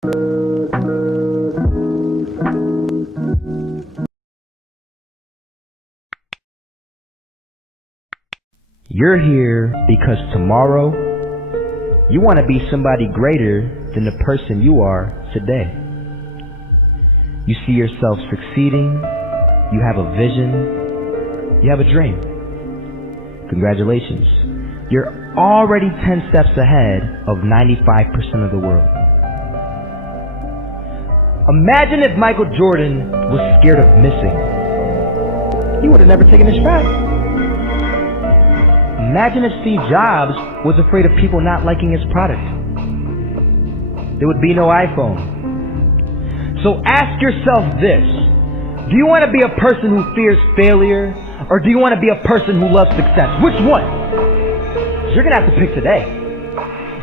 You're here because tomorrow you want to be somebody greater than the person you are today. You see yourself succeeding, you have a vision, you have a dream. Congratulations. You're already 10 steps ahead of 95% of the world. Imagine if Michael Jordan was scared of missing. He would have never taken a shot. Imagine if Steve Jobs was afraid of people not liking his product. There would be no iPhone. So ask yourself this. Do you want to be a person who fears failure, or do you want to be a person who loves success? Which one? You're going to have to pick today.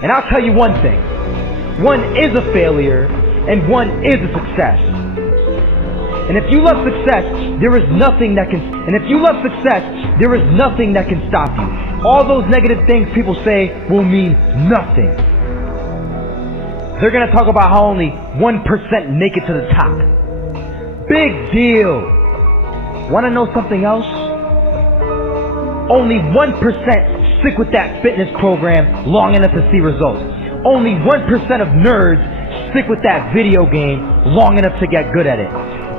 And I'll tell you one thing. One is a failure, and one is a success. And if you love success, there is nothing that can stop you. All those negative things people say will mean nothing. They're going to talk about how only 1% make it to the top. Big deal. Want to know something else? Only 1% stick with that fitness program long enough to see results. Only 1% of nerds stick with that video game long enough to get good at it.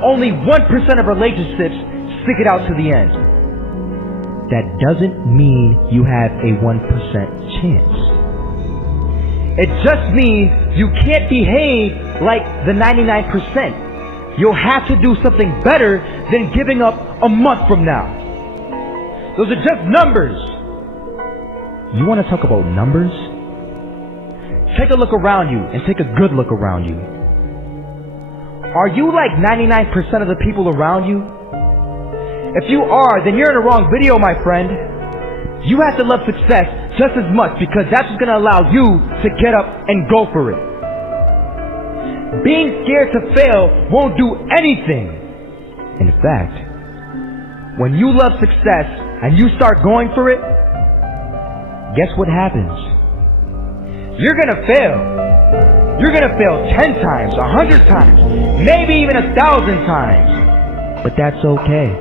Only 1% of relationships stick it out to the end. That doesn't mean you have a 1% chance. It just means you can't behave like the 99%. You'll have to do something better than giving up a month from now. Those are just numbers. You want to talk about numbers? Take a look around you and take a good look around you. Are you like 99% of the people around you? If you are, then you're in the wrong video, my friend. You have to love success just as much, because that's what's going to allow you to get up and go for it. Being scared to fail won't do anything. In fact, when you love success and you start going for it, guess what happens? You're going to fail. You're going to fail 10 times, 100 times, maybe even 1,000 times. But that's okay.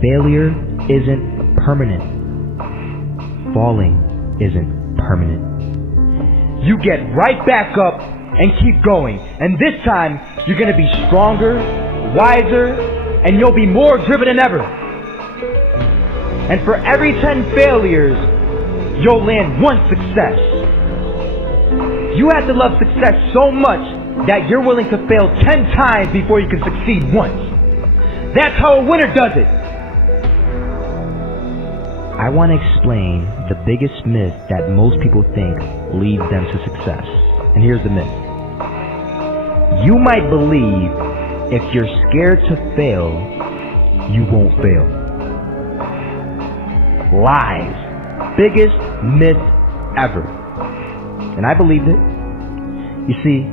Failure isn't permanent. Falling isn't permanent. You get right back up and keep going. And this time, you're going to be stronger, wiser, and you'll be more driven than ever. And for every 10 failures, you'll land one success. You have to love success so much that you're willing to fail 10 times before you can succeed once. That's how a winner does it. I want to explain the biggest myth that most people think leads them to success. And here's the myth. You might believe if you're scared to fail, you won't fail. Lies. Biggest myth ever. And I believed it. You see,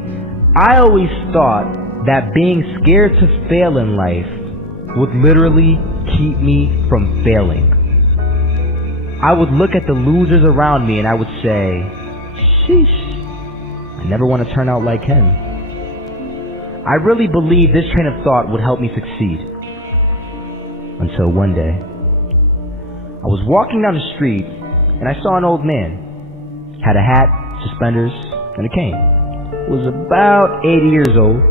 I always thought that being scared to fail in life would literally keep me from failing. I would look at the losers around me and I would say, sheesh, I never want to turn out like him. I really believed this train of thought would help me succeed. Until one day, I was walking down the street and I saw an old man. Had a hat, suspenders, and a cane. Was about 80 years old.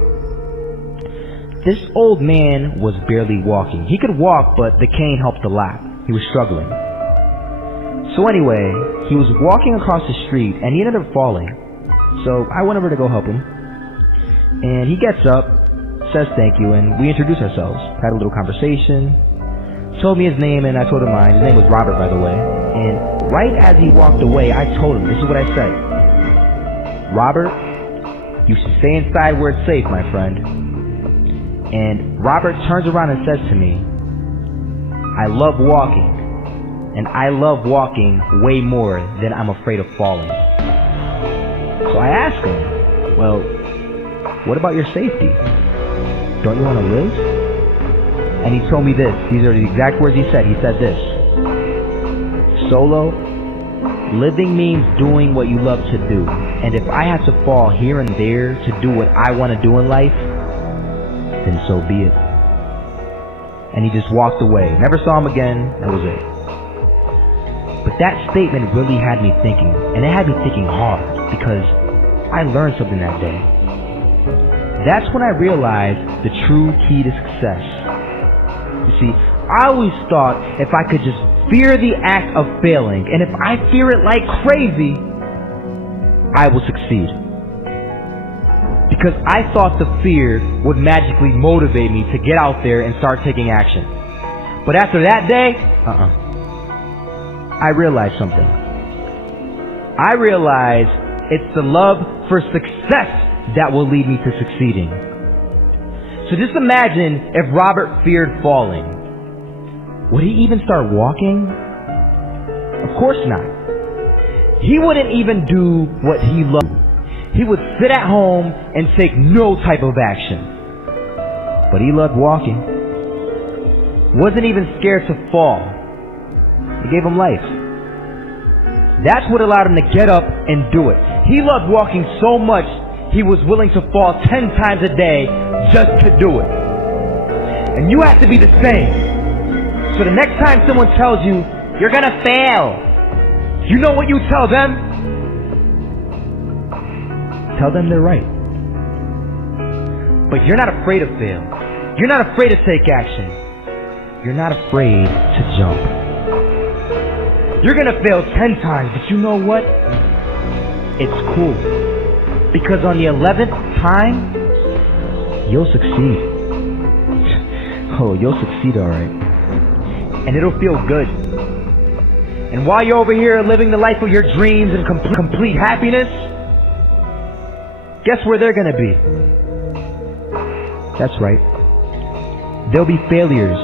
This old man was barely walking. He could walk, but the cane helped a lot. He was struggling. So anyway, he was walking across the street and he ended up falling. So I went over to go help him. And he gets up, says thank you, and we introduced ourselves. Had a little conversation. Told me his name and I told him mine. His name was Robert, by the way. And right as he walked away, I told him, this is what I said. Robert, you should stay inside where it's safe, my friend. And Robert turns around and says to me, I love walking. And I love walking way more than I'm afraid of falling. So I asked him, well, what about your safety? Don't you want to live? And he told me this. These are the exact words he said. He said this. Solo, living means doing what you love to do. And if I have to fall here and there to do what I want to do in life, then so be it. And he just walked away. Never saw him again. That was it. But that statement really had me thinking. And it had me thinking hard, because I learned something that day. That's when I realized the true key to success. You see, I always thought if I could just fear the act of failing, and if I fear it like crazy, I will succeed. Because I thought the fear would magically motivate me to get out there and start taking action. But after that day, I realized something. I realized it's the love for success that will lead me to succeeding. So just imagine if Robert feared falling. Would he even start walking? Of course not. He wouldn't even do what he loved. He would sit at home and take no type of action. But he loved walking. Wasn't even scared to fall. It gave him life. That's what allowed him to get up and do it. He loved walking so much, he was willing to fall 10 times a day just to do it. And you have to be the same. So the next time someone tells you, you're gonna fail, you know what you tell them? Tell them they're right. But you're not afraid to fail. You're not afraid to take action. You're not afraid to jump. You're gonna fail 10 times, but you know what? It's cool. Because on the 11th time, you'll succeed. Oh, you'll succeed, alright. And it'll feel good. And while you're over here living the life of your dreams and complete happiness, guess where they're gonna be? That's right. There'll be failures,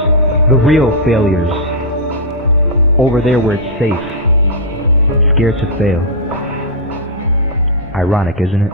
the real failures, over there where it's safe, scared to fail. Ironic, isn't it?